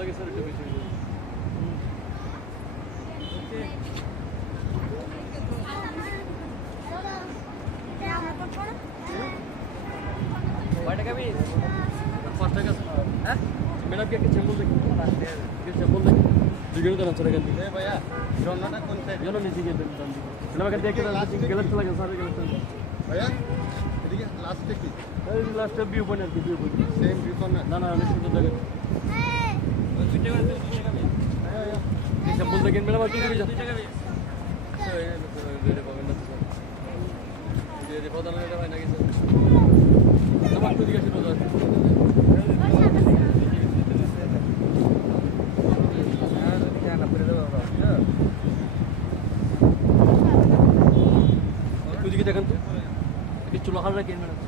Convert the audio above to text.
লাগে স্যার এটা বেশি কয় টাকা পিস 5 টাকা হ্যাঁ ম্যাডাম কি চেম্বল দেখি চেম্বল দেখি দুইজনে দাঁড়ান চলে গেল ভাইয়া জন্নাটা কোন সাইড জন্য নিচে গিয়ে দাম দিই ম্যাডাম এখান থেকে গেলাস চলে গেল স্যার গেলাস ভাইয়া এদিকে লাস্টে কি এই লাস্টে ভিউ পয়েন্ট আর কি view point same view point না না অনেক সুন্দর জায়গা দুই টাকা হ্যাঁ এই চেম্বল দেখেন ম্যাডাম আর কি দিবি 2 টাকা পিস এই পাবেন না স্যার এই প্রধান এটা হয় না কি স্যার আমার তো দিকে ছিল স্যার দেখেন তো কিছু লোহার রাখেন ম্যাডাম